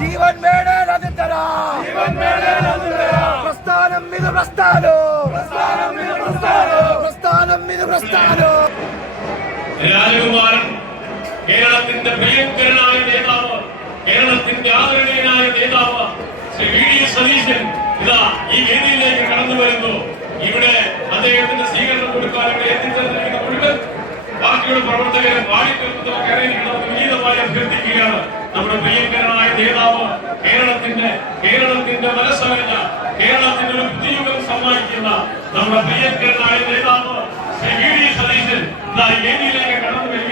ജീവൻ വേണേ അത് തരാം. പ്രസ്ഥാനം ഇത് പ്രസ്ഥാനം. രാജകുമാരൻ കേരളത്തിന്റെ പ്രിയങ്കരനായ നേതാവ്, കേരളത്തിന്റെ ആദരണീയനായ നേതാവ് ശ്രീ വി.ഡി. സതീശൻ ഇതാ ഈ വേദിയിലേക്ക് കടന്നു വരുന്നു. ഇവിടെ അദ്ദേഹത്തിന്റെ സ്വീകരണം കൊടുക്കാൻ ഇവിടെ എത്തിച്ചേർന്നിരിക്കുന്ന മുഴുവൻ പാർട്ടിയുടെ പ്രവർത്തകരും വാടിത്തീർന്നതും കയറിയിരിക്കണമെന്ന് വിനീതമായി അഭ്യർത്ഥിക്കുകയാണ്. നമ്മുടെ പ്രിയങ്കരനായ നേതാവ്, കേരളത്തിന്റെ മനസ്സറിഞ്ഞ, കേരളത്തിന്റെ ഒരു പുതുയുഗം സമ്മാനിക്കുന്ന നമ്മുടെ പ്രിയങ്കരനായ നേതാവ് ശ്രീ വി.ഡി. സതീശൻ ഇതാ ഈ വേദിയിലേക്ക്